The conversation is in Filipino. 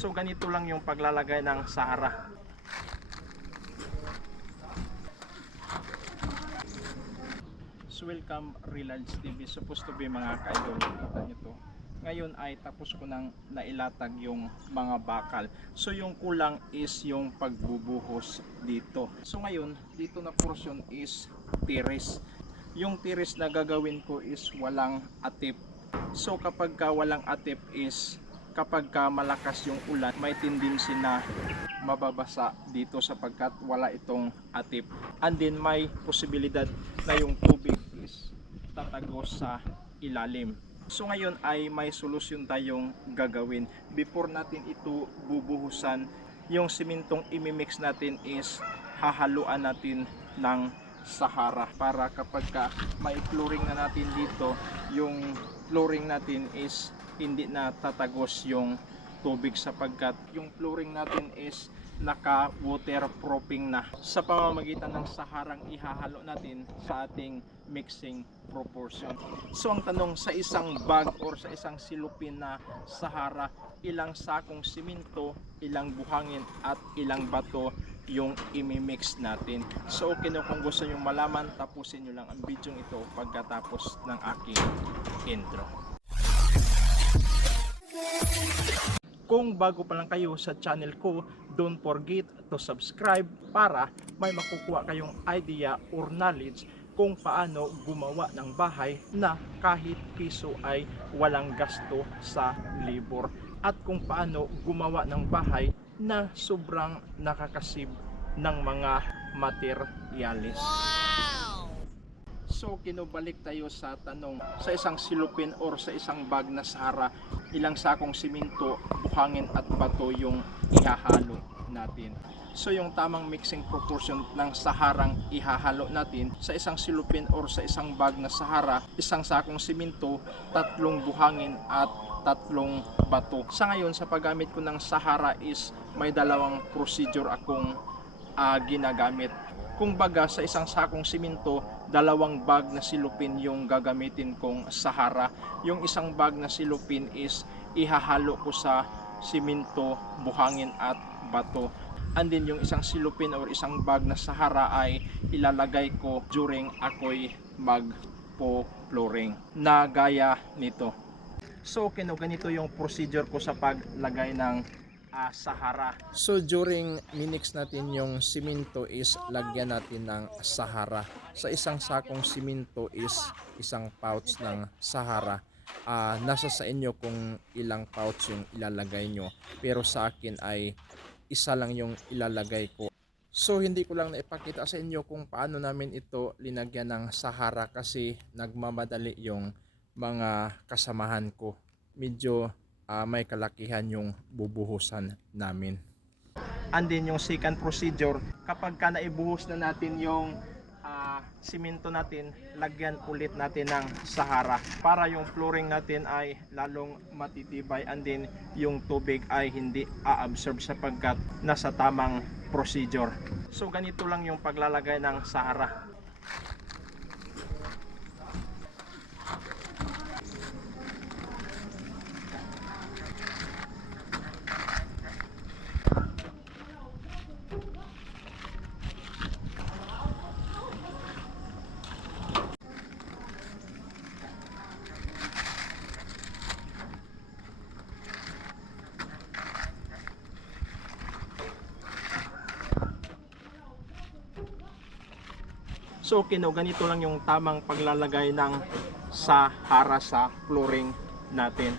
So ganito lang yung paglalagay ng Sahara. So welcome Relax TV. Supposed to be mga kaidol. Kita. Ngayon ay tapos ko nang nailatag yung mga bakal. So yung kulang is yung pagbubuhos dito. So ngayon, dito na portion is tiris. Yung tiris na gagawin ko is walang atip. So kapag ka walang atip is kapag ka malakas yung ulan, may tendency na mababasa dito sapagkat wala itong atip. And then may posibilidad na yung tubig is tatagos sa ilalim. So ngayon ay may solusyon tayong gagawin. Before natin ito bubuhusan, yung simentong imimix natin is hahaluan natin ng Sahara para kapag ka may flooring na natin dito, yung flooring natin is hindi na tatagos yung tubig sapagkat yung flooring natin is naka waterproofing na sa pamamagitan ng saharang ihahalo natin sa ating mixing proportion. So ang tanong sa isang bag or sa isang silupin na sahara, ilang sakong simento, ilang buhangin at ilang bato yung imimix natin. So okay no kung gusto nyo malaman, tapusin nyo lang ang video ito pagkatapos ng aking intro. Kung bago pa lang kayo sa channel ko, don't forget to subscribe para may makukuha kayong idea or knowledge kung paano gumawa ng bahay na kahit piso ay walang gasto sa labor at kung paano gumawa ng bahay na sobrang nakakasib ng mga materyales. So kinubalik tayo sa tanong sa isang silupin or sa isang bag na sahara, ilang sakong simento, buhangin at bato yung ihahalo natin. So yung tamang mixing proportion ng saharang ihahalo natin sa isang silupin or sa isang bag na sahara, isang sakong simento, tatlong buhangin at tatlong bato. Sa ngayon sa paggamit ko ng sahara is may dalawang procedure akong ah, ginagamit. Kung baga sa isang sakong simento, dalawang bag na silupin yung gagamitin kong sahara. Yung isang bag na silupin is ihahalo ko sa simento, buhangin at bato. And then yung isang silupin or isang bag na sahara ay ilalagay ko during ako'y magpo-flooring na gaya nito. So kino ganito yung procedure ko sa paglagay ng ah, sahara. So during minix natin yung simento is lagyan natin ng sahara. Sa isang sakong simento is isang pouch ng sahara. Ah, nasa sa inyo kung ilang pouch yung ilalagay nyo. Pero sa akin ay isa lang yung ilalagay ko. So hindi ko lang naipakita sa inyo kung paano namin ito linagyan ng sahara kasi nagmamadali yung mga kasamahan ko. Medyo ah, may kalakihan yung bubuhusan namin. And then yung second procedure, kapag ka naibuhos na natin yung ah, simento natin, lagyan ulit natin ng sahara para yung flooring natin ay lalong matitibay and then yung tubig ay hindi a-absorb sapagkat nasa tamang procedure. So ganito lang yung paglalagay ng sahara. So kino ganito lang yung tamang paglalagay ng sahara sa flooring natin.